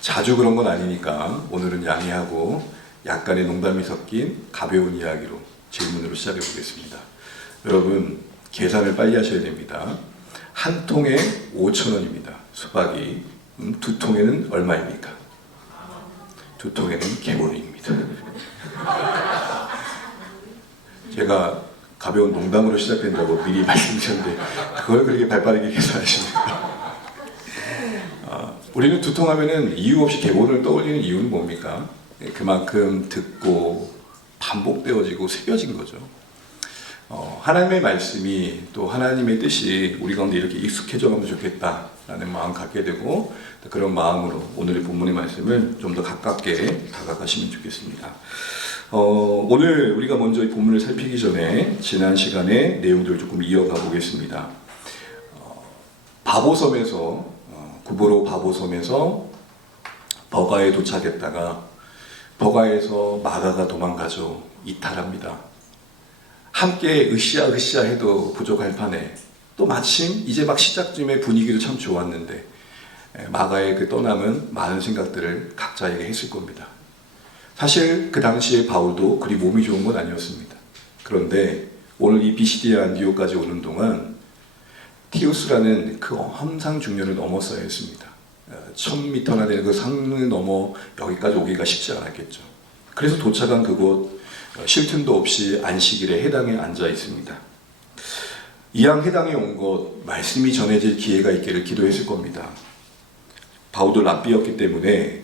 자주 그런 건 아니니까 오늘은 양해하고 약간의 농담이 섞인 가벼운 이야기로 질문으로 시작해 보겠습니다. 여러분, 계산을 빨리 하셔야 됩니다. 한 통에 5,000원입니다. 수박이. 두 통에는 얼마입니까? 두 통에는 개월입니다. 제가 가벼운 농담으로 시작한다고 미리 말씀드렸는데 그걸 그렇게 발빠르게 계산하십니까? 우리는 두통하면은 이유 없이 계본을 떠올리는 이유는 뭡니까? 그만큼 듣고 반복되어지고 새겨진 거죠. 하나님의 말씀이 또 하나님의 뜻이 우리 가운데 이렇게 익숙해져 가면 좋겠다라는 마음 갖게 되고 그런 마음으로 오늘의 본문의 말씀을 좀 더 가깝게 다가가시면 좋겠습니다. 오늘 우리가 먼저 이 본문을 살피기 전에 지난 시간에 내용들을 조금 이어가 보겠습니다. 바보섬에서 구보로 바보섬에서 버가에 도착했다가 버가에서 마가가 도망가죠. 이탈합니다. 함께 으쌰으쌰 해도 부족할 판에 또 마침 이제 막 시작쯤에 분위기도 참 좋았는데 마가의 그 떠남은 많은 생각들을 각자에게 했을 겁니다. 사실 그 당시에 바울도 그리 몸이 좋은 건 아니었습니다. 그런데 오늘 이 비시디아 안디오까지 오는 동안 티우스라는 그 험상 중년을 넘었어야 했습니다. 1000m나 되는 그 산을 넘어 여기까지 오기가 쉽지 않았겠죠. 그래서 도착한 그곳 쉴 틈도 없이 안식일에 해당에 앉아 있습니다. 이왕 해당에 온 것 말씀이 전해질 기회가 있기를 기도했을 겁니다. 바울도 랍비였기 때문에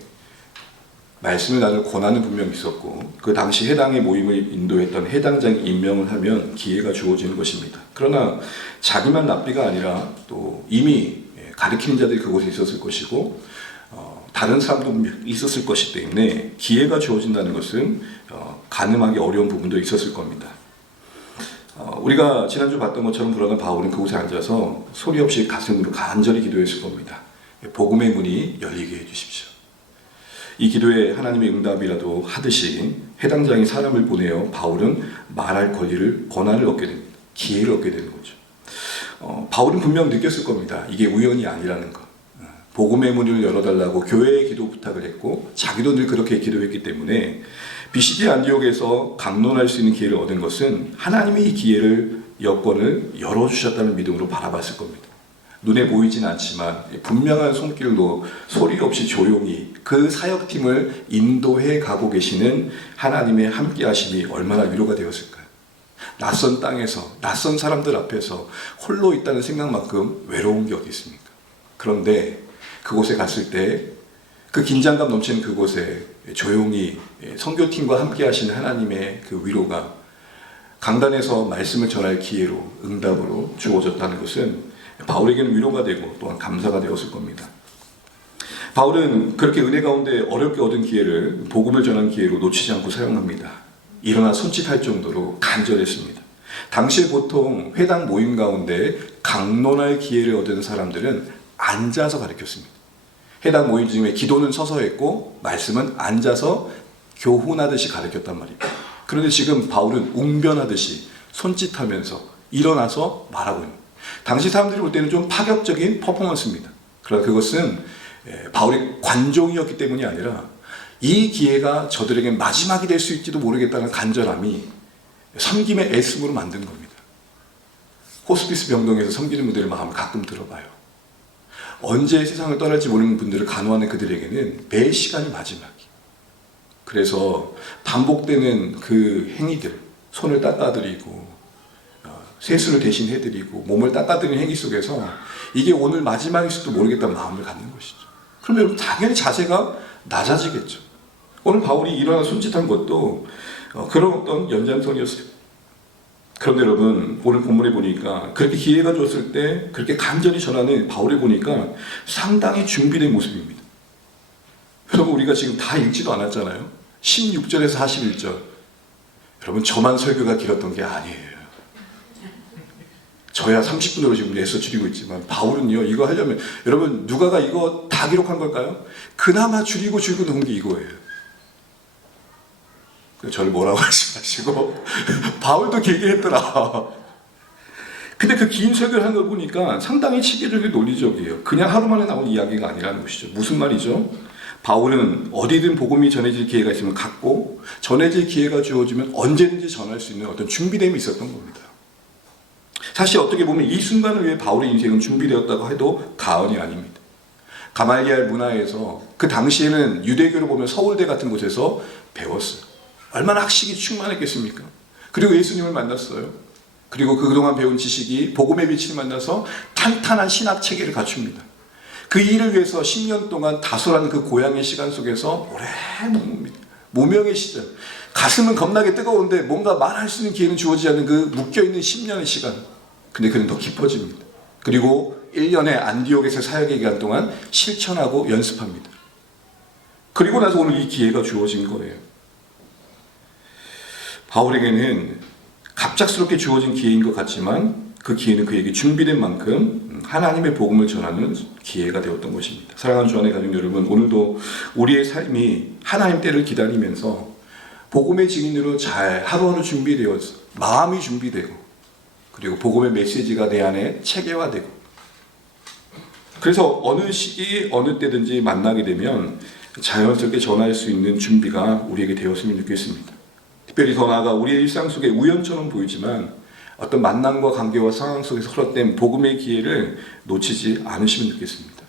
말씀을 나눌 권한은 분명 있었고 그 당시 해당의 모임을 인도했던 해당장 임명을 하면 기회가 주어지는 것입니다. 그러나 자기만 랍비가 아니라 또 이미 가르치는 자들이 그곳에 있었을 것이고 다른 사람도 있었을 것이기 때문에 기회가 주어진다는 것은 가늠하기 어려운 부분도 있었을 겁니다. 우리가 지난주 봤던 것처럼 그러나 바울은 그곳에 앉아서 소리 없이 가슴으로 간절히 기도했을 겁니다. 복음의 문이 열리게 해주십시오. 이 기도에 하나님의 응답이라도 하듯이 해당장이 사람을 보내어 바울은 말할 권한을 얻게 됩니다. 기회를 얻게 되는 거죠. 바울은 분명 느꼈을 겁니다. 이게 우연이 아니라는 것. 복음의 문을 열어달라고 교회에 기도 부탁을 했고 자기도 늘 그렇게 기도했기 때문에 비시디아 안디옥에서 강론할 수 있는 기회를 얻은 것은 하나님이 이 기회를 여건을 열어주셨다는 믿음으로 바라봤을 겁니다. 눈에 보이진 않지만 분명한 손길로 소리 없이 조용히 그 사역팀을 인도해 가고 계시는 하나님의 함께 하심이 얼마나 위로가 되었을까요? 낯선 땅에서 낯선 사람들 앞에서 홀로 있다는 생각만큼 외로운 게 어디 있습니까? 그런데 그곳에 갔을 때 그 긴장감 넘치는 그곳에 조용히 선교팀과 함께 하시는 하나님의 그 위로가 강단에서 말씀을 전할 기회로 응답으로 주어졌다는 것은 바울에게는 위로가 되고 또한 감사가 되었을 겁니다. 바울은 그렇게 은혜 가운데 어렵게 얻은 기회를 복음을 전한 기회로 놓치지 않고 사용합니다. 일어나 손짓할 정도로 간절했습니다. 당시 보통 회당 모임 가운데 강론할 기회를 얻은 사람들은 앉아서 가르쳤습니다. 해당 모임 중에 기도는 서서 했고 말씀은 앉아서 교훈하듯이 가르쳤단 말입니다. 그런데 지금 바울은 웅변하듯이 손짓하면서 일어나서 말하고 있는 거예요. 당시 사람들이 볼 때는 좀 파격적인 퍼포먼스입니다. 그러나 그것은 바울의 관종이었기 때문이 아니라 이 기회가 저들에게 마지막이 될 수 있지도 모르겠다는 간절함이 섬김의 애씀으로 만든 겁니다. 호스피스 병동에서 섬기는 분들의 마음을 가끔 들어봐요. 언제 세상을 떠날지 모르는 분들을 간호하는 그들에게는 매 시간이 마지막이에요. 그래서 반복되는 그 행위들, 손을 닦아드리고 세수를 대신 해드리고 몸을 닦아드리는 행위 속에서 이게 오늘 마지막일 수도 모르겠다는 마음을 갖는 것이죠. 그러면 여러분 당연히 자세가 낮아지겠죠. 오늘 바울이 일어나 손짓한 것도 그런 어떤 연장선이었어요. 그런데 여러분 오늘 본문에 보니까 그렇게 기회가 줬을 때 그렇게 간절히 전하는 바울을 보니까 상당히 준비된 모습입니다. 여러분 우리가 지금 다 읽지도 않았잖아요. 16절에서 41절. 여러분 저만 설교가 길었던 게 아니에요. 저야 30분으로 지금 내서 줄이고 있지만 바울은요 이거 하려면 여러분 누가가 이거 다 기록한 걸까요? 그나마 줄이고 놓은 게 이거예요. 저를 뭐라고 하지 마시고 바울도 길게 했더라. 근데 그 긴 설교를 하는 걸 보니까 상당히 체계적이고 논리적이에요. 그냥 하루 만에 나온 이야기가 아니라는 것이죠. 무슨 말이죠? 바울은 어디든 복음이 전해질 기회가 있으면 갔고, 전해질 기회가 주어지면 언제든지 전할 수 있는 어떤 준비됨이 있었던 겁니다. 사실 어떻게 보면 이 순간을 위해 바울의 인생은 준비되었다고 해도 과언이 아닙니다. 가말리알 문화에서 그 당시에는 유대교로 보면 서울대 같은 곳에서 배웠어요. 얼마나 학식이 충만했겠습니까? 그리고 예수님을 만났어요. 그리고 그동안 배운 지식이 복음의 빛을 만나서 탄탄한 신학 체계를 갖춥니다. 그 일을 위해서 10년 동안 다소란 그 고향의 시간 속에서 오래 머뭅니다. 무명의 시절. 가슴은 겁나게 뜨거운데 뭔가 말할 수 있는 기회는 주어지지 않는 그 묶여있는 10년의 시간. 근데 그는 더 깊어집니다. 그리고 1년의 안디옥에서 사역의 기간 동안 실천하고 연습합니다. 그리고 나서 오늘 이 기회가 주어진 거예요. 바울에게는 갑작스럽게 주어진 기회인 것 같지만 그 기회는 그에게 준비된 만큼 하나님의 복음을 전하는 기회가 되었던 것입니다. 사랑하는 주안의 가족 여러분, 오늘도 우리의 삶이 하나님 때를 기다리면서 복음의 증인으로 잘 하루하루 준비되어서 마음이 준비되고, 그리고 복음의 메시지가 내 안에 체계화되고, 그래서 어느 시기 어느 때든지 만나게 되면 자연스럽게 전할 수 있는 준비가 우리에게 되었으면 좋겠습니다. 특별히 더 나아가 우리의 일상 속에 우연처럼 보이지만 어떤 만남과 관계와 상황 속에서 허락된 복음의 기회를 놓치지 않으시면 좋겠습니다.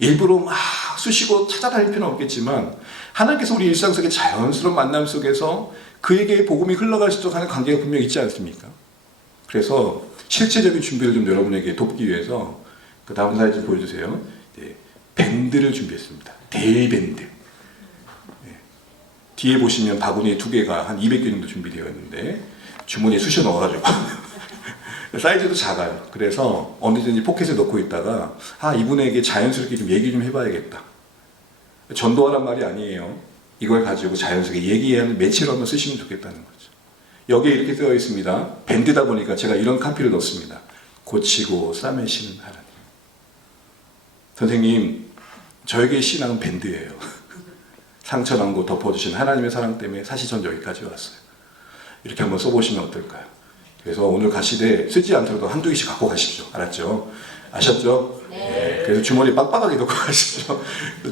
일부러 막 쑤시고 찾아다닐 필요는 없겠지만 하나님께서 우리 일상 속의 자연스러운 만남 속에서 그에게 복음이 흘러갈 수 있도록 하는 관계가 분명히 있지 않습니까? 그래서 실제적인 준비를 좀 여러분에게 돕기 위해서 그 다음 사진 좀 보여주세요. 네, 밴드를 준비했습니다. 데이밴드. 뒤에 보시면 바구니에 2개가 한 200개 정도 준비되어 있는데 주머니에 쑤셔 넣어가지고 사이즈도 작아요. 그래서 언제든지 포켓에 넣고 있다가 이분에게 자연스럽게 좀 얘기 좀 해봐야겠다. 전도하란 말이 아니에요. 이걸 가지고 자연스럽게 얘기하는 매체로 한번 쓰시면 좋겠다는 거죠. 여기에 이렇게 쓰여 있습니다. 밴드다 보니까 제가 이런 카피를 넣습니다. 고치고 싸매시는 하나님. 선생님, 저에게 신앙은 밴드예요. 상처난 곳 덮어주신 하나님의 사랑 때문에 사실 전 여기까지 왔어요. 이렇게 한번 써보시면 어떨까요? 그래서 오늘 가시되 쓰지 않더라도 한두 개씩 갖고 가십시오. 알았죠? 아셨죠? 네. 그래서 주머니에 빡빡하게 넣고 가십시오.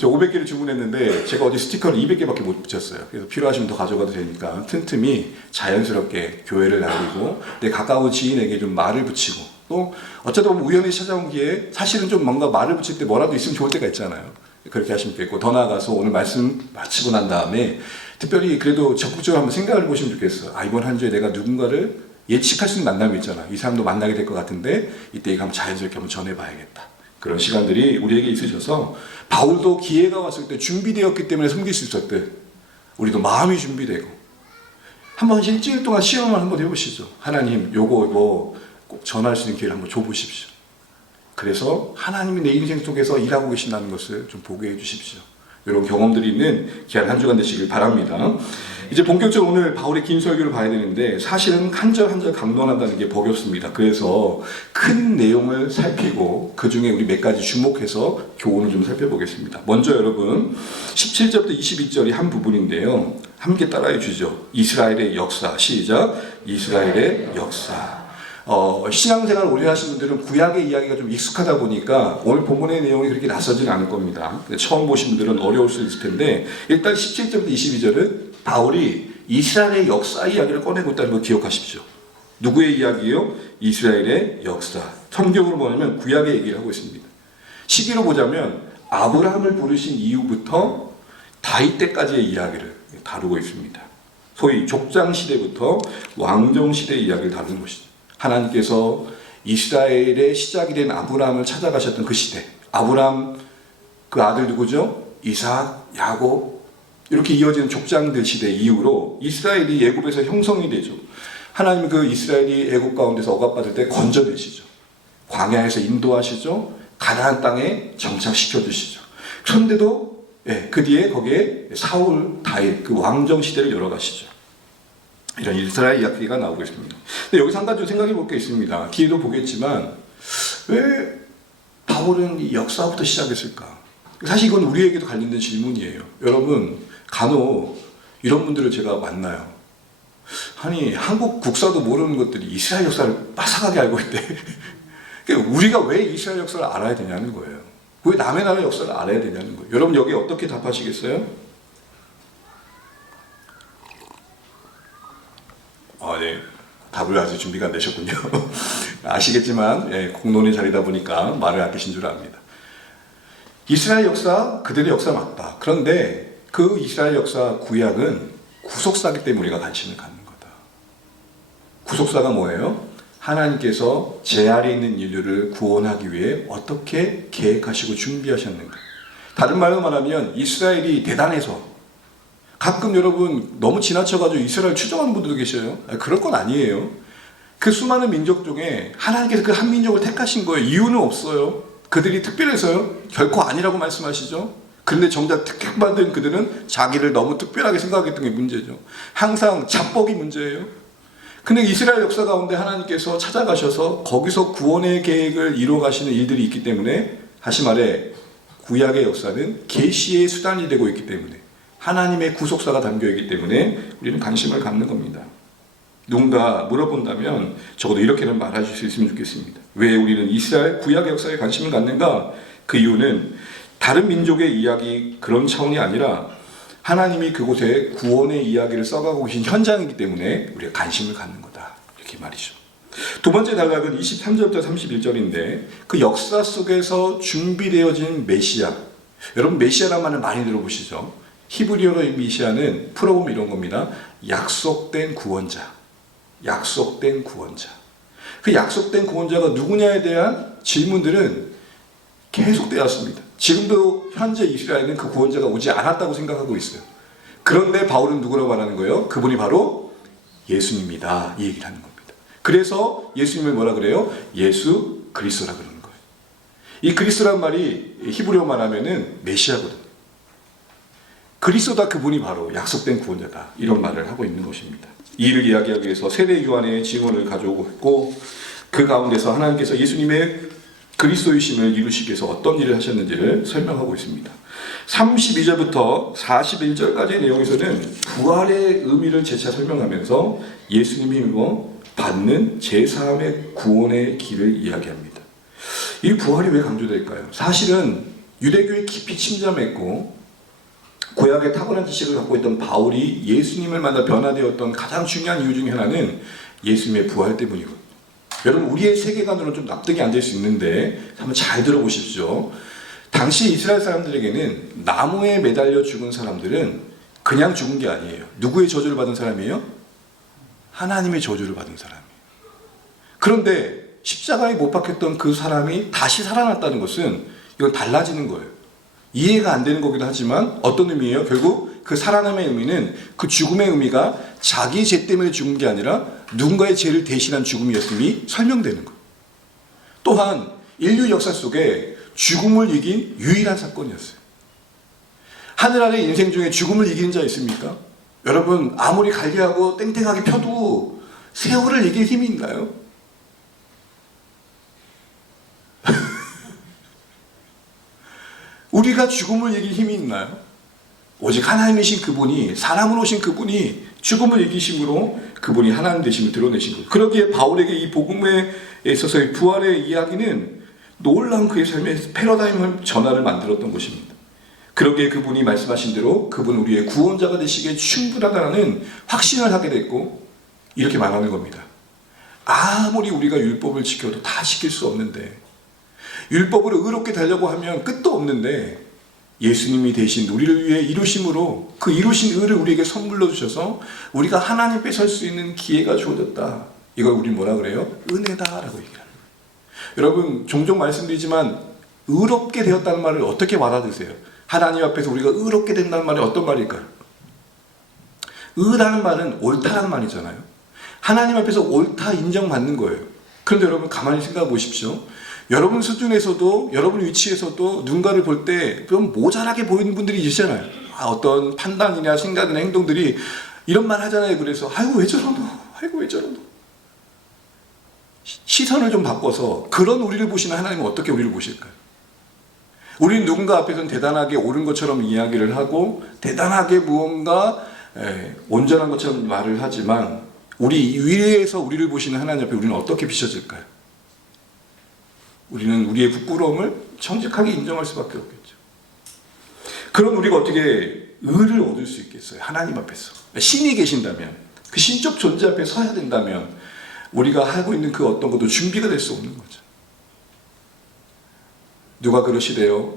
저 500개를 주문했는데 제가 어제 스티커를 200개밖에 못 붙였어요. 그래서 필요하시면 더 가져가도 되니까 틈틈이 자연스럽게 교회를 알리고 내 가까운 지인에게 좀 말을 붙이고, 또 어쩌다 보면 우연히 찾아온 기회에 사실은 좀 뭔가 말을 붙일 때 뭐라도 있으면 좋을 때가 있잖아요. 그렇게 하시면 좋겠고, 더 나아가서 오늘 말씀 마치고 난 다음에 특별히 그래도 적극적으로 한번 생각을 해보시면 좋겠어요. 이번 한 주에 내가 누군가를 예측할 수 있는 만남이 있잖아. 이 사람도 만나게 될 것 같은데 이때 이거 한번 자연스럽게 한번 전해봐야겠다. 그런 시간들이 우리에게 있으셔서 바울도 기회가 왔을 때 준비되었기 때문에 섬길 수 있었듯 우리도 마음이 준비되고 한번 일주일 동안 시험을 한번 해보시죠. 하나님 요거 꼭 전할 수 있는 기회를 한번 줘보십시오. 그래서 하나님이 내 인생 속에서 일하고 계신다는 것을 좀 보게 해주십시오. 이런 경험들이 있는 귀한 한 주간 되시길 바랍니다. 이제 본격적으로 오늘 바울의 긴 설교를 봐야 되는데 사실은 한 절 한 절 강론한다는 게 버겁습니다. 그래서 큰 내용을 살피고 그 중에 우리 몇 가지 주목해서 교훈을 좀 살펴보겠습니다. 먼저 여러분 17절부터 22절이 한 부분인데요. 함께 따라해 주죠. 이스라엘의 역사. 시작. 이스라엘의 역사. 신앙생활을 오래 하신 분들은 구약의 이야기가 좀 익숙하다 보니까 오늘 본문의 내용이 그렇게 낯설지는 않을 겁니다. 처음 보신 분들은 어려울 수 있을 텐데 일단 17절부터 22절은 바울이 이스라엘의 역사 이야기를 꺼내고 있다는 걸 기억하십시오. 누구의 이야기요? 이스라엘의 역사. 성경으로 보면 구약의 얘기를 하고 있습니다. 시기로 보자면 아브라함을 부르신 이후부터 다윗 때까지의 이야기를 다루고 있습니다. 소위 족장 시대부터 왕정 시대의 이야기를 다루는 것이죠. 하나님께서 이스라엘의 시작이 된 아브라함을 찾아가셨던 그 시대, 아브라함 그 아들 누구죠? 이삭, 야곱, 이렇게 이어지는 족장들 시대 이후로 이스라엘이 애굽에서 형성이 되죠. 하나님은 그 이스라엘이 애굽 가운데서 억압받을 때 건져내시죠. 광야에서 인도하시죠. 가나안 땅에 정착시켜 주시죠. 그런데도 그 뒤에 거기에 사울, 다윗 그 왕정 시대를 열어가시죠. 이런 이스라엘 이야기가 나오고 있습니다. 근데 여기서 한 가지 좀 생각해 볼 게 있습니다. 뒤에도 보겠지만 왜 바울은 이 역사부터 시작했을까? 사실 이건 우리에게도 관련된 질문이에요. 여러분 간혹 이런 분들을 제가 만나요. 아니 한국 국사도 모르는 것들이 이스라엘 역사를 빠삭하게 알고 있대. 그러니까 우리가 왜 이스라엘 역사를 알아야 되냐는 거예요. 왜 남의 나라 역사를 알아야 되냐는 거예요. 여러분 여기 어떻게 답하시겠어요? 네. 답을 아직 준비가 안 되셨군요. 아시겠지만 공론의 자리다 보니까 말을 아끼신 줄 압니다. 이스라엘 역사, 그들의 역사 맞다. 그런데 그 이스라엘 역사 구약은 구속사기 때문에 우리가 관심을 갖는 거다. 구속사가 뭐예요? 하나님께서 제 아래 있는 인류를 구원하기 위해 어떻게 계획하시고 준비하셨는가. 다른 말로 말하면 이스라엘이 대단해서, 가끔 여러분 너무 지나쳐가지고 이스라엘 추정하는 분들도 계셔요. 그럴 건 아니에요. 그 수많은 민족 중에 하나님께서 그 한 민족을 택하신 거예요. 이유는 없어요. 그들이 특별해서요? 결코 아니라고 말씀하시죠. 그런데 정작 특별받은 그들은 자기를 너무 특별하게 생각했던 게 문제죠. 항상 자뻑이 문제예요. 근데 이스라엘 역사 가운데 하나님께서 찾아가셔서 거기서 구원의 계획을 이루어가시는 일들이 있기 때문에, 다시 말해 구약의 역사는 계시의 수단이 되고 있기 때문에, 하나님의 구속사가 담겨있기 때문에 우리는 관심을 갖는 겁니다. 누군가 물어본다면 적어도 이렇게는 말하실 수 있으면 좋겠습니다. 왜 우리는 이스라엘 구약의 역사에 관심을 갖는가? 그 이유는 다른 민족의 이야기 그런 차원이 아니라 하나님이 그곳에 구원의 이야기를 써가고 계신 현장이기 때문에 우리가 관심을 갖는 거다. 이렇게 말이죠. 두 번째 단락은 23절부터 31절인데 그 역사 속에서 준비되어진 메시아. 여러분 메시아란 말을 많이 들어보시죠? 히브리어의 메시아는 풀어보면 이런 겁니다. 약속된 구원자. 약속된 구원자. 그 약속된 구원자가 누구냐에 대한 질문들은 계속되었습니다. 지금도 현재 이스라엘은 그 구원자가 오지 않았다고 생각하고 있어요. 그런데 바울은 누구라고 말하는 거예요? 그분이 바로 예수님이다. 이 얘기를 하는 겁니다. 그래서 예수님을 뭐라 그래요? 예수 그리스도라 그러는 거예요. 이 그리스도란 말이 히브리어 말하면은 메시아거든요. 그리스도다, 그분이 바로 약속된 구원자다. 이런 말을 하고 있는 것입니다. 이 일을 이야기하기 위해서 세례 요한의 증언을 가져오고 있고, 그 가운데서 하나님께서 예수님의 그리스도이심을 이루시기 위해서 어떤 일을 하셨는지를 설명하고 있습니다. 32절부터 41절까지의 내용에서는 부활의 의미를 재차 설명하면서 예수님이 받는 제3의 구원의 길을 이야기합니다. 이 부활이 왜 강조될까요? 사실은 유대교에 깊이 침잠했고 구약의 탁월한 지식을 갖고 있던 바울이 예수님을 만나 변화되었던 가장 중요한 이유 중에 하나는 예수님의 부활 때문이거든요. 여러분 우리의 세계관으로는 좀 납득이 안 될 수 있는데 한번 잘 들어보십시오. 당시 이스라엘 사람들에게는 나무에 매달려 죽은 사람들은 그냥 죽은 게 아니에요. 누구의 저주를 받은 사람이에요? 하나님의 저주를 받은 사람이에요. 그런데 십자가에 못 박혔던 그 사람이 다시 살아났다는 것은 이건 달라지는 거예요. 이해가 안 되는 거기도 하지만 어떤 의미예요? 결국 그 살아남의 의미는 그 죽음의 의미가 자기 죄 때문에 죽은 게 아니라 누군가의 죄를 대신한 죽음이었음이 설명되는 거예요. 또한 인류 역사 속에 죽음을 이긴 유일한 사건이었어요. 하늘 아래 인생 중에 죽음을 이기는 자 있습니까? 여러분 아무리 갈기하고 땡땡하게 펴도 세월을 이길 힘이 있나요? 우리가 죽음을 이길 힘이 있나요? 오직 하나님이신 그분이, 사람으로 오신 그분이 죽음을 이기심으로 그분이 하나님 되심을 드러내신 거예요. 그러기에 바울에게 이 복음에 있어서의 부활의 이야기는 놀라운 그의 삶의 패러다임 전환을 만들었던 것입니다. 그러기에 그분이 말씀하신 대로 그분 우리의 구원자가 되시기에 충분하다는 확신을 하게 됐고, 이렇게 말하는 겁니다. 아무리 우리가 율법을 지켜도 다 지킬 수 없는데, 율법으로 의롭게 되려고 하면 끝도 없는데, 예수님이 대신 우리를 위해 이루심으로 그 이루신 의를 우리에게 선물로 주셔서 우리가 하나님 앞에 설 수 있는 기회가 주어졌다. 이걸 우리 뭐라 그래요? 은혜다라고 얘기하는 거예요. 여러분 종종 말씀드리지만 의롭게 되었다는 말을 어떻게 알아드세요? 하나님 앞에서 우리가 의롭게 된다는 말이 어떤 말일까요? 의라는 말은 옳다라는 말이잖아요. 하나님 앞에서 옳다 인정받는 거예요. 그런데 여러분 가만히 생각해 보십시오. 여러분 수준에서도, 여러분 위치에서도 누군가를 볼 때 좀 모자라게 보이는 분들이 계시잖아요. 어떤 판단이나 생각이나 행동들이 이런 말 하잖아요. 그래서 아이고 왜 저러노? 아이고 왜 저러노? 시선을 좀 바꿔서 그런 우리를 보시는 하나님은 어떻게 우리를 보실까요? 우리는 누군가 앞에서는 대단하게 옳은 것처럼 이야기를 하고 대단하게 무언가 온전한 것처럼 말을 하지만 우리 위에서 우리를 보시는 하나님 앞에 우리는 어떻게 비춰질까요? 우리는 우리의 부끄러움을 정직하게 인정할 수밖에 없겠죠. 그럼 우리가 어떻게 의를 얻을 수 있겠어요? 하나님 앞에서. 신이 계신다면, 그 신적 존재 앞에 서야 된다면 우리가 하고 있는 그 어떤 것도 준비가 될 수 없는 거죠. 누가 그러시대요.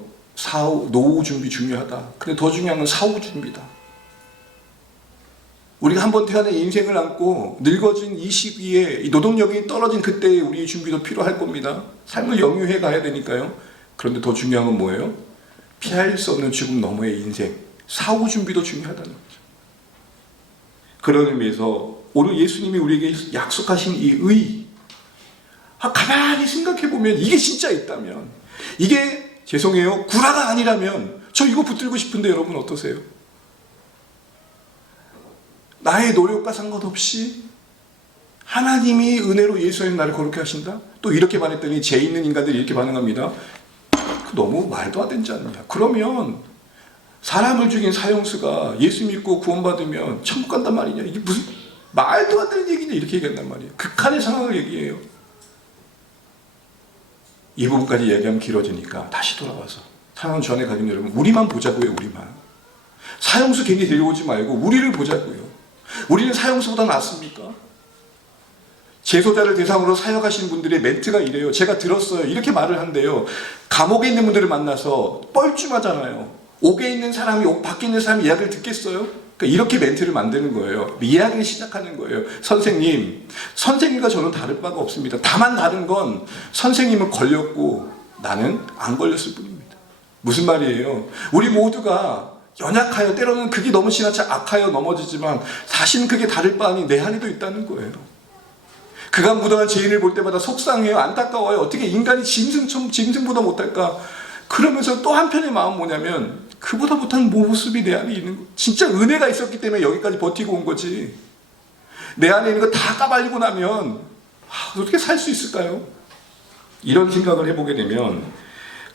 노후 준비 중요하다. 근데 더 중요한 건 사후 준비다. 우리가 한번 태어난 인생을 안고 늙어진 이 시기에 이 노동력이 떨어진 그때의 우리의 준비도 필요할 겁니다. 삶을 영유해 가야 되니까요. 그런데 더 중요한 건 뭐예요? 피할 수 없는 죽음 너머의 인생, 사후 준비도 중요하다는 거죠. 그런 의미에서 오늘 예수님이 우리에게 약속하신 이 의, 가만히 생각해보면 이게 진짜 있다면, 이게 죄송해요, 구라가 아니라면 저 이거 붙들고 싶은데 여러분 어떠세요? 나의 노력과 상관없이 하나님이 은혜로 예수 안에 나를 거룩해 하신다? 또 이렇게 말했더니 죄 있는 인간들이 이렇게 반응합니다. 너무 말도 안 되지 않느냐. 그러면 사람을 죽인 사형수가 예수 믿고 구원받으면 천국 간단 말이냐. 이게 무슨 말도 안 되는 얘기냐. 이렇게 얘기한단 말이에요. 극한의 상황을 얘기해요. 이 부분까지 얘기하면 길어지니까 다시 돌아와서 사랑 전에 가진 여러분, 우리만 보자고요. 우리만. 사형수 괜히 데려오지 말고 우리를 보자고요. 우리는 사형수보다 낫습니까? 재소자를 대상으로 사역하시는 분들의 멘트가 이래요. 제가 들었어요. 이렇게 말을 한대요. 감옥에 있는 분들을 만나서 뻘쭘하잖아요. 옥에 있는 사람이, 밖에 있는 사람이 이야기를 듣겠어요? 그러니까 이렇게 멘트를 만드는 거예요. 이야기를 시작하는 거예요. 선생님과 저는 다를 바가 없습니다. 다만 다른 건 선생님은 걸렸고 나는 안 걸렸을 뿐입니다. 무슨 말이에요? 우리 모두가 연약하여, 때로는 극이 너무 지나쳐 악하여 넘어지지만 사실은 그게 다를 바 아닌 내 안에도 있다는 거예요. 그가 무당한 죄인을 볼 때마다 속상해요. 안타까워요. 어떻게 인간이 짐승보다 못할까? 그러면서 또 한편의 마음은 뭐냐면 그보다 못한 모습이 내 안에 있는 거. 진짜 은혜가 있었기 때문에 여기까지 버티고 온 거지. 내 안에 있는 거 다 까발리고 나면 어떻게 살 수 있을까요? 이런 생각을 해보게 되면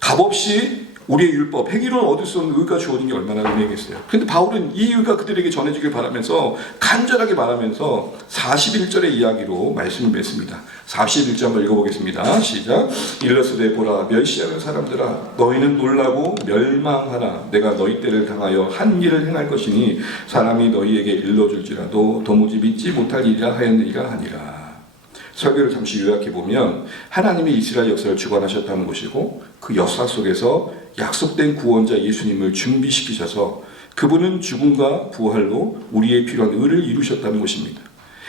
값없이 우리의 율법, 행위를 얻을 수 없는 의가 주어진 게 얼마나 은혜겠어요. 그런데 바울은 이 의가 그들에게 전해지길 바라면서 간절하게 말하면서 41절의 이야기로 말씀을 맺습니다. 41절 한번 읽어보겠습니다. 시작. 일러스되 보라, 멸시하는 사람들아, 너희는 놀라고 멸망하라. 내가 너희 때를 당하여 한 일을 행할 것이니 사람이 너희에게 일러줄지라도 도무지 믿지 못할 일이라 하였느니라 하니라. 설교를 잠시 요약해보면 하나님이 이스라엘 역사를 주관하셨다는 것이고 그 역사 속에서 약속된 구원자 예수님을 준비시키셔서 그분은 죽음과 부활로 우리의 필요한 의를 이루셨다는 것입니다.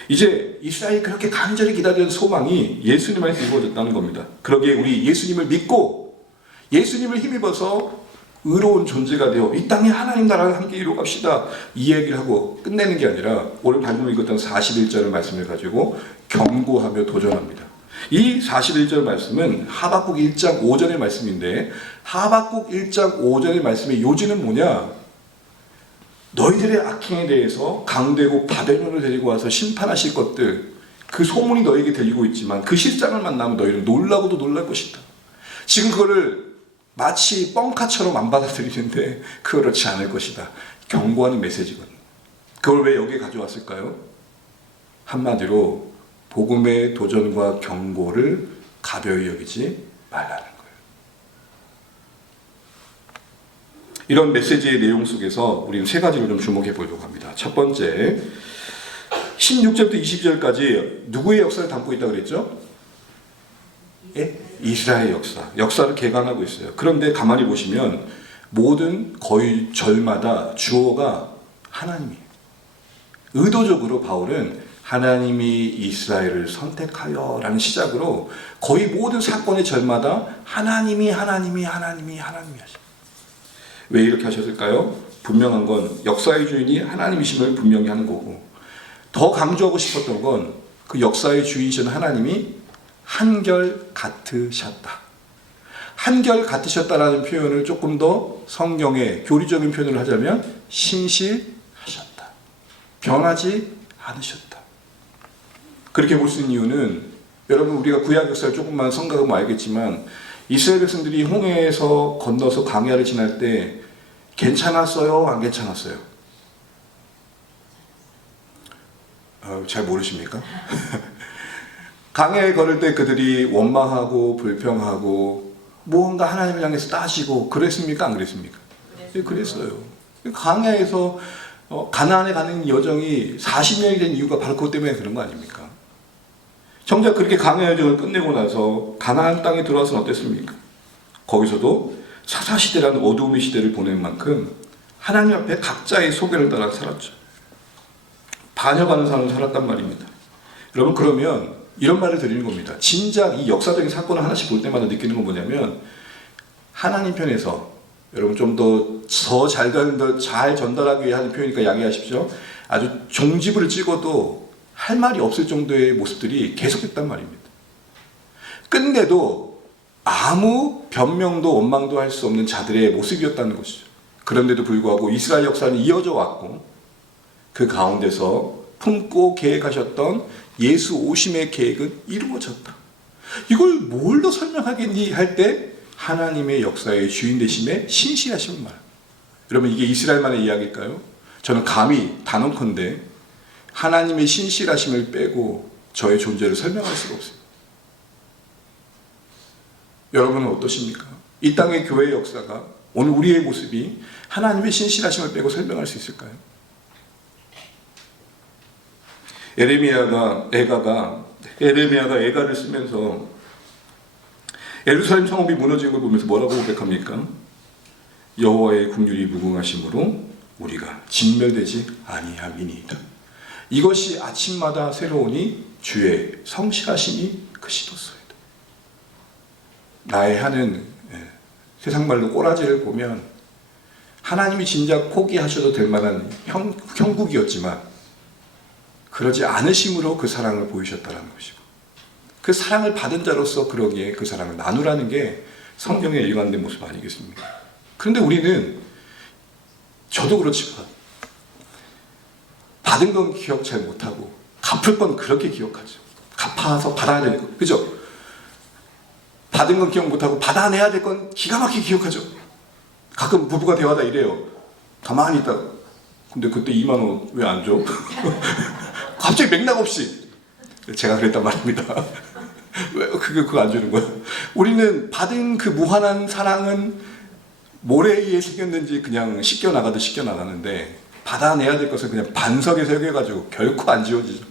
이제 이스라엘이 그렇게 간절히 기다리던 소망이 예수님 안에서 이루어졌다는 겁니다. 그러기에 우리 예수님을 믿고 예수님을 힘입어서 의로운 존재가 되어 이 땅에 하나님 나라를 함께 이루어갑시다. 이 얘기를 하고 끝내는 게 아니라 오늘 방금 읽었던 41절 말씀을 가지고 경고하며 도전합니다. 이 41절 말씀은 하박국 1장 5절의 말씀인데 하박국 1장 5절의 말씀의 요지는 뭐냐? 너희들의 악행에 대해서 강대국 바벨론을 데리고 와서 심판하실 것들, 그 소문이 너에게 들리고 있지만 그 실상을 만나면 너희는 놀라고도 놀랄 것이다. 지금 그거를 마치 뻥카처럼 안 받아들이는데 그렇지 않을 것이다. 경고하는 메시지거든요. 그걸 왜 여기에 가져왔을까요? 한마디로 복음의 도전과 경고를 가벼이 여기지 말라는 거예요. 이런 메시지의 내용 속에서 우리는 세 가지를 좀 주목해 보려고 합니다. 첫 번째, 16절부터 20절까지 누구의 역사를 담고 있다고 그랬죠? 예? 이스라엘 역사를 개관하고 있어요. 그런데 가만히 보시면 모든 거의 절마다 주어가 하나님이에요. 의도적으로 바울은 하나님이 이스라엘을 선택하여 라는 시작으로 거의 모든 사건의 절마다 하나님이 하십니다. 왜 이렇게 하셨을까요? 분명한 건 역사의 주인이 하나님이심을 분명히 하는 거고, 더 강조하고 싶었던 건 그 역사의 주인이신 하나님이 한결 같으셨다. 한결 같으셨다라는 표현을 조금 더 성경의 교리적인 표현을 하자면 신실하셨다. 변하지 않으셨다. 그렇게 볼 수 있는 이유는 여러분 우리가 구약 역사를 조금만 생각하면 알겠지만 이스라엘 백성들이 홍해에서 건너서 광야를 지날 때 괜찮았어요? 안 괜찮았어요? 잘 모르십니까? 강야에 걸을 때 그들이 원망하고 불평하고 무언가 하나님을 향해서 따지고 그랬습니까? 안 그랬습니까? 예, 그랬어요. 강야에서 가나안에 가는 여정이 40년이 된 이유가 바로 그것 때문에 그런 거 아닙니까? 정작 그렇게 강야 여정을 끝내고 나서 가나안 땅에 들어와서는 어땠습니까? 거기서도 사사시대라는 어두움의 시대를 보낸 만큼 하나님 앞에 각자의 소견을 따라 살았죠. 반역하는 삶을 살았단 말입니다. 여러분, 그러면 이런 말을 드리는 겁니다. 진작 이 역사적인 사건을 하나씩 볼 때마다 느끼는 건 뭐냐면, 하나님 편에서 여러분 좀 더 잘 전달하기 위해 하는 표현이니까 양해하십시오. 아주 종지부를 찍어도 할 말이 없을 정도의 모습들이 계속했단 말입니다. 끝내도 아무 변명도 원망도 할 수 없는 자들의 모습이었다는 것이죠. 그런데도 불구하고 이스라엘 역사는 이어져 왔고, 그 가운데서 품고 계획하셨던 예수 오심의 계획은 이루어졌다. 이걸 뭘로 설명하겠니 할 때 하나님의 역사의 주인 되심의 신실하심을 말합니다. 여러분, 이게 이스라엘만의 이야기일까요? 저는 감히 단언컨대 하나님의 신실하심을 빼고 저의 존재를 설명할 수가 없습니다. 여러분은 어떠십니까? 이 땅의 교회의 역사가, 오늘 우리의 모습이 하나님의 신실하심을 빼고 설명할 수 있을까요? 에레미야가 애가를 쓰면서 예루살렘 성읍이 무너진 걸 보면서 뭐라고 고백합니까? 여호와의 긍휼이 무궁하심으로 우리가 진멸되지 아니함이니이다. 이것이 아침마다 새로우니 주의 성실하심이 크시도소이다. 나의 하는 세상 말로 꼬라지를 보면 하나님이 진작 포기하셔도 될 만한 형국이었지만 그러지 않으심으로 그 사랑을 보이셨다는 것이고, 그 사랑을 받은 자로서 그러기에 그 사랑을 나누라는 게 성경의 일관된 모습 아니겠습니까? 그런데 우리는, 저도 그렇지만 받은 건 기억 잘 못하고 갚을 건 그렇게 기억하죠. 갚아서 받아야 되는 거, 그죠? 받은 건 기억 못하고 받아내야 될 건 기가 막히게 기억하죠. 가끔 부부가 대화다 이래요. 가만히 있다가, 근데 그때 2만 원 왜 안 줘? 갑자기 맥락 없이. 제가 그랬단 말입니다. 왜 그거 안 주는 거야? 우리는 받은 그 무한한 사랑은 모래에 새겼는지 그냥 씻겨나가듯 씻겨나가는데, 받아내야 될 것은 그냥 반석에 새겨가지고 결코 안 지워지죠.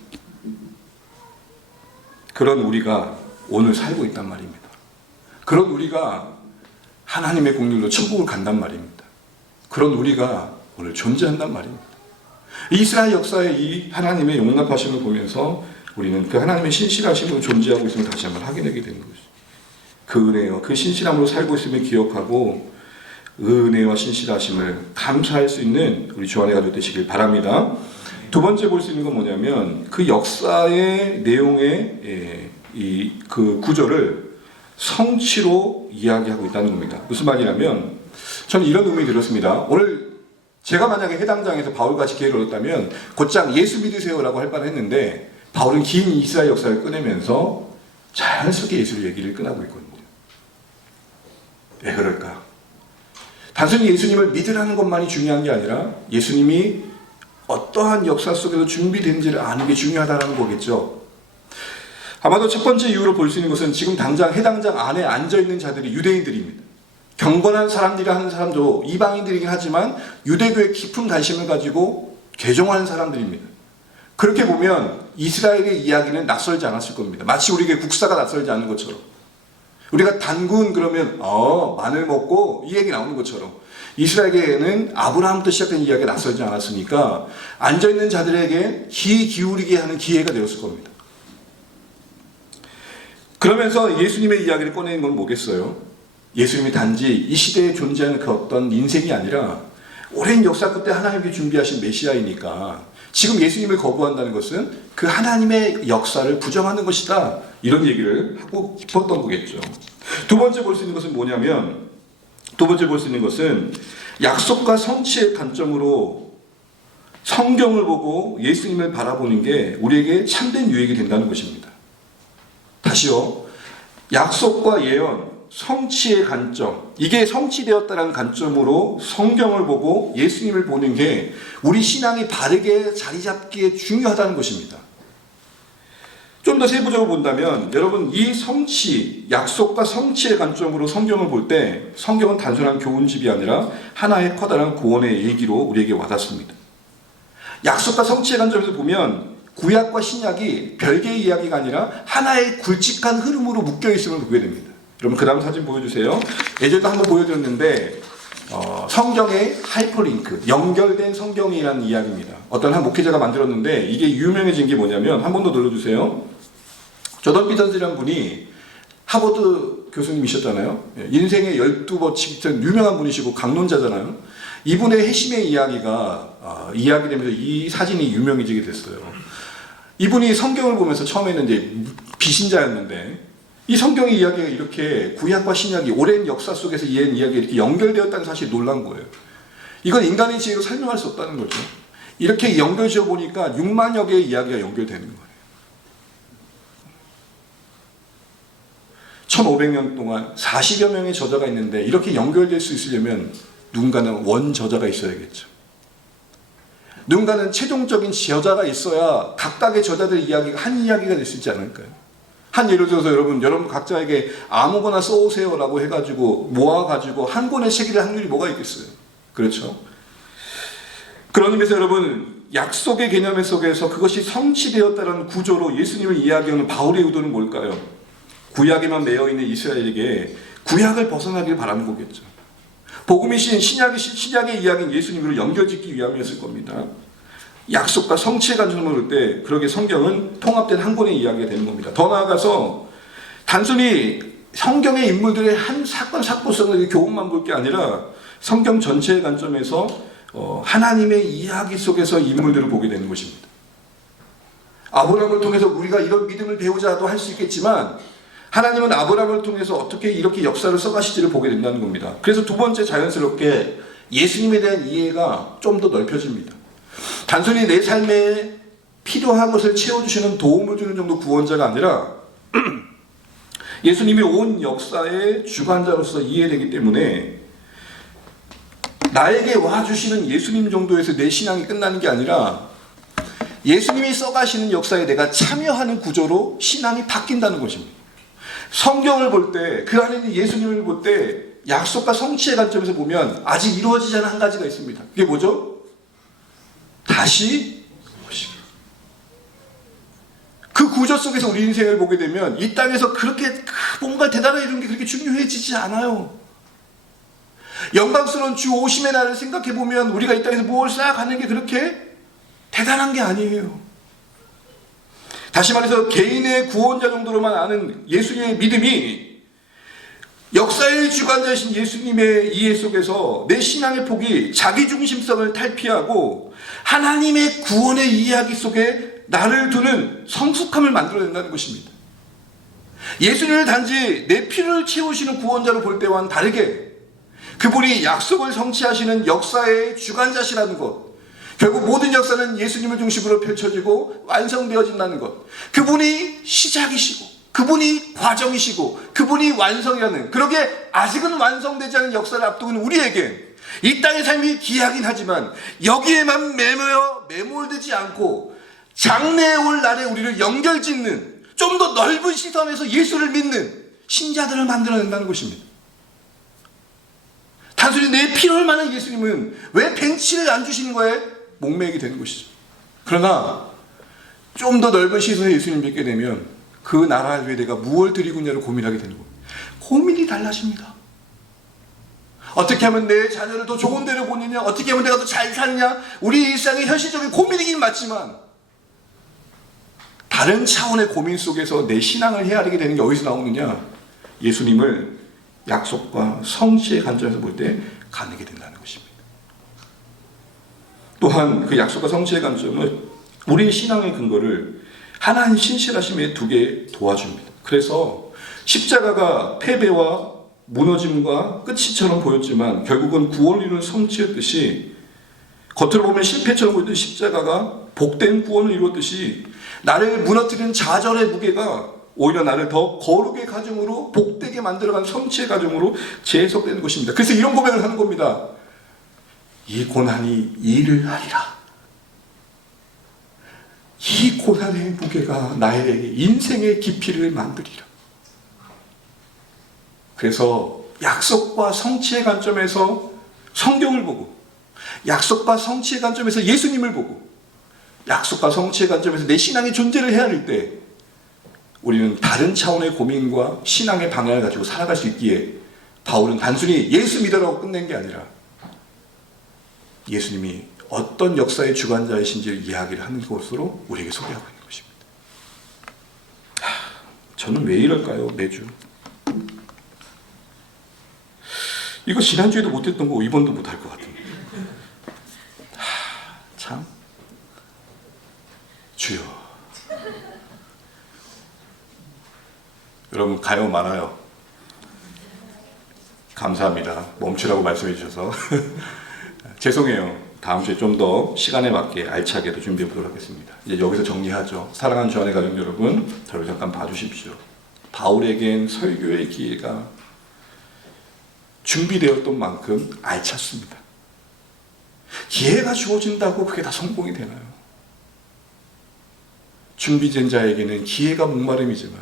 그런 우리가 오늘 살고 있단 말입니다. 그런 우리가 하나님의 공률로 천국을 간단 말입니다. 그런 우리가 오늘 존재한단 말입니다. 이스라엘 역사의 이 하나님의 용납하심을 보면서 우리는 그 하나님의 신실하심으로 존재하고 있음을 다시 한번 확인하게 되는 것이죠. 그 은혜와 그 신실함으로 살고 있음을 기억하고 은혜와 신실하심을 감사할 수 있는 우리 주안의 가족 되시길 바랍니다. 두 번째 볼 수 있는 건 뭐냐면, 그 역사의 내용의 그 구조를 성취로 이야기하고 있다는 겁니다. 무슨 말이냐면, 저는 이런 의미 들었습니다. 오늘 제가 만약에 해당장에서 바울같이 기회를 얻었다면 곧장 예수 믿으세요라고 할 뻔했는데, 바울은 긴 이스라엘 역사를 꺼내면서 자연스럽게 예수의 얘기를 꺼내고 있거든요. 왜 그럴까? 단순히 예수님을 믿으라는 것만이 중요한 게 아니라 예수님이 어떠한 역사 속에서 준비된지를 아는 게 중요하다는 거겠죠. 아마도 첫 번째 이유로 볼 수 있는 것은 지금 당장 해당장 안에 앉아있는 자들이 유대인들입니다. 경건한 사람들이 하는 사람도 이방인들이긴 하지만 유대교의 깊은 관심을 가지고 개종하는 사람들입니다. 그렇게 보면 이스라엘의 이야기는 낯설지 않았을 겁니다. 마치 우리에게 국사가 낯설지 않은 것처럼. 우리가 단군 그러면 마늘 먹고 이 얘기 나오는 것처럼 이스라엘에게는 아브라함부터 시작된 이야기가 낯설지 않았으니까 앉아있는 자들에게 귀 기울이게 하는 기회가 되었을 겁니다. 그러면서 예수님의 이야기를 꺼내는 건 뭐겠어요? 예수님이 단지 이 시대에 존재하는 그 어떤 인생이 아니라 오랜 역사 끝에 하나님께 준비하신 메시아이니까 지금 예수님을 거부한다는 것은 그 하나님의 역사를 부정하는 것이다, 이런 얘기를 하고 싶었던 거겠죠. 두 번째 볼 수 있는 것은 뭐냐면, 약속과 성취의 관점으로 성경을 보고 예수님을 바라보는 게 우리에게 참된 유익이 된다는 것입니다. 다시요, 약속과 예언, 성취의 관점, 이게 성취되었다는 관점으로 성경을 보고 예수님을 보는 게 우리 신앙이 바르게 자리 잡기에 중요하다는 것입니다. 좀 더 세부적으로 본다면 여러분 이 성취, 약속과 성취의 관점으로 성경을 볼 때 성경은 단순한 교훈집이 아니라 하나의 커다란 구원의 얘기로 우리에게 와닿습니다. 약속과 성취의 관점에서 보면 구약과 신약이 별개의 이야기가 아니라 하나의 굵직한 흐름으로 묶여있음을 보게 됩니다. 여러분 그 다음 사진 보여주세요. 예전에도 한번 보여드렸는데 성경의 하이퍼링크, 연결된 성경이라는 이야기입니다. 어떤 한 목회자가 만들었는데 이게 유명해진 게 뭐냐면 한 번 더 눌러주세요. 조던 피터슨이라는 분이 하버드 교수님이셨잖아요. 인생의 12법칙 유명한 분이시고 강론자잖아요. 이분의 회심의 이야기가 이야기되면서 이 사진이 유명해지게 됐어요. 이분이 성경을 보면서 처음에는 이제 비신자였는데 이 성경의 이야기가 이렇게 구약과 신약이 오랜 역사 속에서 이야기가 이렇게 연결되었다는 사실이 놀란 거예요. 이건 인간의 지혜로 설명할 수 없다는 거죠. 이렇게 연결지어 보니까 6만여 개의 이야기가 연결되는 거예요. 1500년 동안 40여 명의 저자가 있는데 이렇게 연결될 수 있으려면 누군가는 원저자가 있어야겠죠. 누군가는 최종적인 저자가 있어야 각각의 저자들의 이야기가 한 이야기가 될 수 있지 않을까요? 한 예를 들어서 여러분 각자에게 아무거나 써오세요라고 해가지고 모아가지고 한 권의 책이 될 확률이 뭐가 있겠어요? 그렇죠? 그런 의미에서 여러분 약속의 개념 속에서 그것이 성취되었다는 구조로 예수님을 이야기하는 바울의 의도는 뭘까요? 구약에만 매여있는 이스라엘에게 구약을 벗어나길 바라는 거겠죠. 복음이 신 신약의 이야기는 예수님으로 연결짓기 위함이었을 겁니다. 약속과 성취의 관점으로 볼 때 그러게 성경은 통합된 한 권의 이야기가 되는 겁니다. 더 나아가서 단순히 성경의 인물들의 한 사건 사고성의 교훈만 볼 게 아니라 성경 전체의 관점에서 하나님의 이야기 속에서 인물들을 보게 되는 것입니다. 아브라함을 통해서 우리가 이런 믿음을 배우자도 할 수 있겠지만 하나님은 아브라함을 통해서 어떻게 이렇게 역사를 써가실지를 보게 된다는 겁니다. 그래서 두 번째 자연스럽게 예수님에 대한 이해가 좀 더 넓혀집니다. 단순히 내 삶에 필요한 것을 채워주시는 도움을 주는 정도 구원자가 아니라 예수님이 온 역사의 주관자로서 이해되기 때문에 나에게 와주시는 예수님 정도에서 내 신앙이 끝나는 게 아니라 예수님이 써가시는 역사에 내가 참여하는 구조로 신앙이 바뀐다는 것입니다. 성경을 볼 때, 그 안에 있는 예수님을 볼 때 약속과 성취의 관점에서 보면 아직 이루어지지 않은 한 가지가 있습니다. 그게 뭐죠? 다시 오시기. 그 구조 속에서 우리 인생을 보게 되면 이 땅에서 그렇게 뭔가 대단한 이런 게 그렇게 중요해지지 않아요. 영광스러운 주 오심의 날을 생각해보면 우리가 이 땅에서 무엇을 쌓아가는 게 그렇게 대단한 게 아니에요. 다시 말해서 개인의 구원자 정도로만 아는 예수님의 믿음이 역사의 주관자이신 예수님의 이해 속에서 내 신앙의 폭이 자기중심성을 탈피하고 하나님의 구원의 이야기 속에 나를 두는 성숙함을 만들어낸다는 것입니다. 예수님을 단지 내 피를 채우시는 구원자로 볼 때와는 다르게 그분이 약속을 성취하시는 역사의 주관자시라는 것, 결국 모든 역사는 예수님을 중심으로 펼쳐지고 완성되어진다는 것, 그분이 시작이시고 그분이 과정이시고 그분이 완성이라는, 그러게 아직은 완성되지 않은 역사를 앞두고는 우리에게 이 땅의 삶이 귀하긴 하지만 여기에만 매몰되지 않고 장래에 올 날에 우리를 연결짓는 좀 더 넓은 시선에서 예수를 믿는 신자들을 만들어낸다는 것입니다. 단순히 내 필요할 만한 예수님은 왜 벤치를 안 주시는 거에 목매이게 되는 것이죠. 그러나 좀 더 넓은 시선에서 예수님 믿게 되면 그 나라를 위해 내가 무엇을 드리고 있냐를 고민하게 되는 겁니다. 고민이 달라집니다. 어떻게 하면 내 자녀를 더 좋은 데로 보내냐, 어떻게 하면 내가 더 잘 사느냐, 우리 일상의 현실적인 고민이긴 맞지만 다른 차원의 고민 속에서 내 신앙을 헤아리게 되는 게 어디서 나오느냐, 예수님을 약속과 성취의 관점에서 볼 때 가능하게 된다는 것입니다. 또한 그 약속과 성취의 관점은 우리의 신앙의 근거를 하나님 신실하심에 두게 도와줍니다. 그래서 십자가가 패배와 무너짐과 끝이처럼 보였지만 결국은 구원을 이루는 성취였듯이, 겉으로 보면 실패처럼 보이던 십자가가 복된 구원을 이루었듯이 나를 무너뜨리는 좌절의 무게가 오히려 나를 더 거룩의 가정으로 복되게 만들어가는 성취의 가정으로 재해석되는 것입니다. 그래서 이런 고백을 하는 겁니다. 이 고난이 일을 하리라. 이 고난의 무게가 나의 인생의 깊이를 만들리라. 그래서 약속과 성취의 관점에서 성경을 보고, 약속과 성취의 관점에서 예수님을 보고, 약속과 성취의 관점에서 내 신앙의 존재를 헤아릴 때 우리는 다른 차원의 고민과 신앙의 방향을 가지고 살아갈 수 있기에, 바울은 단순히 예수 믿으라고 끝낸 게 아니라 예수님이 어떤 역사의 주관자이신지를 이야기를 하는 것으로 우리에게 소개하고 있는 것입니다. 저는 왜 이럴까요? 매주 이거 지난주에도 못했던 거 이번도 못할 것 같은데. 참 주여. 여러분 가요 많아요. 감사합니다. 멈추라고 말씀해 주셔서 죄송해요. 다음 주에 좀 더 시간에 맞게 알차게도 준비해 보도록 하겠습니다. 이제 여기서 정리하죠. 사랑하는 주안의 가족 여러분, 저를 잠깐 봐주십시오. 바울에겐 설교의 기회가 준비되었던 만큼 알찼습니다. 기회가 주어진다고 그게 다 성공이 되나요? 준비된 자에게는 기회가 목마름이지만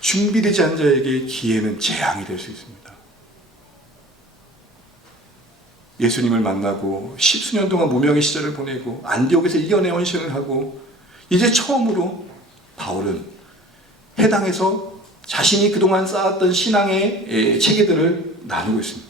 준비되지 않은 자에게 기회는 재앙이 될 수 있습니다. 예수님을 만나고 십수년 동안 무명의 시절을 보내고 안디옥에서 1년의 헌신을 하고 이제 처음으로 바울은 해당에서 자신이 그동안 쌓았던 신앙의 체계들을 나누고 있습니다.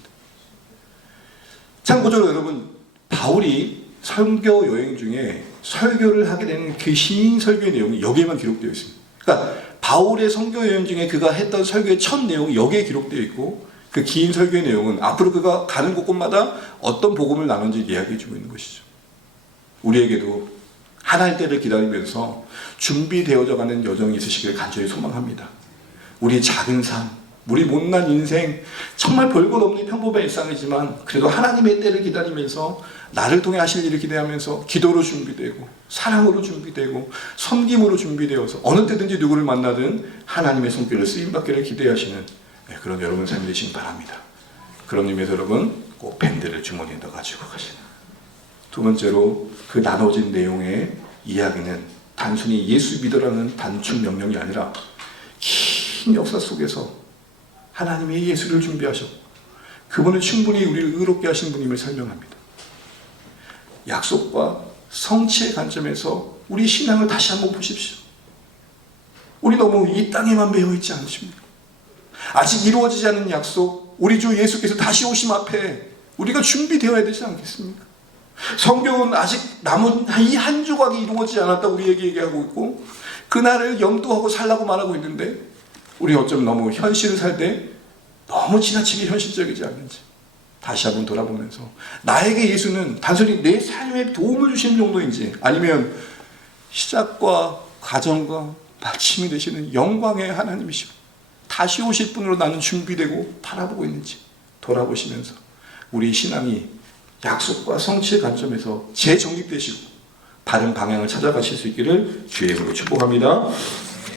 참고적으로 여러분, 바울이 선교 여행 중에 설교를 하게 되는 그 긴 설교의 내용이 여기에만 기록되어 있습니다. 그러니까 바울의 선교 여행 중에 그가 했던 설교의 첫 내용이 여기에 기록되어 있고, 그 긴 설교의 내용은 앞으로 그가 가는 곳곳마다 어떤 복음을 나눈지 이야기해주고 있는 것이죠. 우리에게도 하나의 때를 기다리면서 준비되어져 가는 여정이 있으시길 간절히 소망합니다. 우리 작은 삶, 우리 못난 인생, 정말 별것 없는 평범한 일상이지만 그래도 하나님의 때를 기다리면서 나를 통해 하실 일을 기대하면서 기도로 준비되고 사랑으로 준비되고 섬김으로 준비되어서 어느 때든지 누구를 만나든 하나님의 손길을 쓰임받기를 기대하시는 그런 여러분 삶이 되시기 바랍니다. 그런 의미에서 여러분 꼭 밴드를 주머니에 넣어 가지고 가시는. 두 번째로, 그 나눠진 내용의 이야기는 단순히 예수 믿으라는 단축 명령이 아니라 긴 역사 속에서 하나님이 예수를 준비하셨고 그분은 충분히 우리를 의롭게 하신 분임을 설명합니다. 약속과 성취의 관점에서 우리 신앙을 다시 한번 보십시오. 우리 너무 이 땅에만 매여 있지 않으십니까? 아직 이루어지지 않은 약속, 우리 주 예수께서 다시 오심 앞에 우리가 준비되어야 되지 않겠습니까? 성경은 아직 남은 이 한 조각이 이루어지지 않았다고 우리에게 얘기하고 있고, 그날을 염두하고 살라고 말하고 있는데 우리 어쩌면 너무 현실을 살 때 너무 지나치게 현실적이지 않는지 다시 한번 돌아보면서, 나에게 예수는 단순히 내 삶에 도움을 주시는 정도인지, 아니면 시작과 과정과 마침이 되시는 영광의 하나님이시고 다시 오실 분으로 나는 준비되고 바라보고 있는지 돌아보시면서 우리 신앙이 약속과 성취의 관점에서 재정립되시고 바른 방향을 찾아가실 수 있기를 주의 이름으로 축복합니다.